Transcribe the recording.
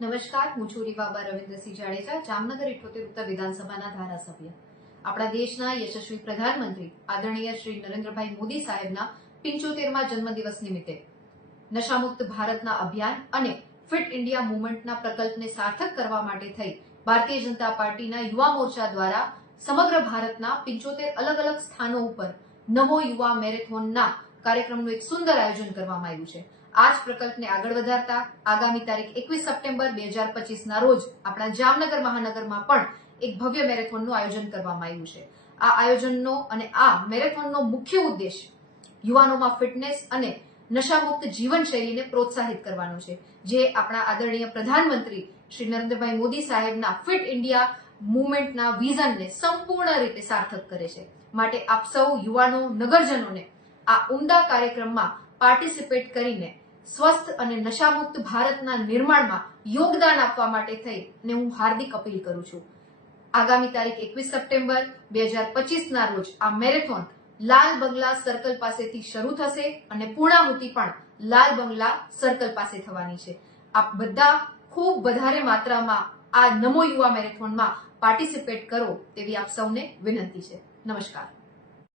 નમસ્કાર, હું છું રીવાબા રવિન્દ્રસિંહ જાડેજા, જામનગર 78 ઉત્તર વિધાનસભાના ધારાસભ્ય. આપણા દેશના યશસ્વી પ્રધાનમંત્રી આદરણીય શ્રી નરેન્દ્રભાઈ મોદી સાહેબના 75મા જન્મદિવસ નિમિત્તે નશામુક્ત ભારતના અભિયાન અને ફિટ ઇન્ડિયા મૂવમેન્ટના પ્રકલ્પને સાર્થક કરવા માટે થઈ ભારતીય જનતા પાર્ટીના યુવા મોરચા દ્વારા સમગ્ર ભારતના 75 અલગ અલગ સ્થાનો ઉપર નમો યુવા મેરેથોનના કાર્યક્રમનું એક સુંદર આયોજન કરવામાં આવ્યું છે. આ જ પ્રકલ્પને આગળ વધારતા આગામી તારીખ 21 સપ્ટેમ્બર 2025ના રોજ આપણા જામનગર મહાનગરમાં પણ એક ભવ્ય મેરેથોનનું આયોજન કરવામાં આવ્યું છે. આ આયોજનનો અને આ મેરેથોનનો મુખ્ય ઉદ્દેશ યુવાનોમાં ફિટનેસ અને નશામુક્ત જીવનશૈલીને પ્રોત્સાહિત કરવાનો છે, જે આપણા આદરણીય પ્રધાનમંત્રી શ્રી નરેન્દ્રભાઈ મોદી સાહેબના ફિટ ઇન્ડિયા મૂવમેન્ટના વિઝનને સંપૂર્ણ રીતે સાર્થક કરે છે. માટે આપ સૌ યુવાનો નગરજનોને આ ઉમદા કાર્યક્રમમાં પાર્ટિસિપેટ કરીને સ્વસ્થ અને નશામુક્ત ભારતના નિર્માણમાં યોગદાન આપવા માટે થઈને હું હાર્દિક અપીલ કરું છું. આગામી તારીખ 21 સપ્ટેમ્બર 2025ના રોજ આ મેરેથોન લાલ બંગલા સર્કલ પાસેથી શરૂ થશે અને પૂર્ણાહુતિ પણ લાલ બંગલા સર્કલ પાસે થવાની છે. આપ બધા ખૂબ વધારે માત્રામાં આ નમો યુવા મેરેથોનમાં પાર્ટિસિપેટ કરો તેવી આપ સૌને વિનંતી છે. નમસ્કાર.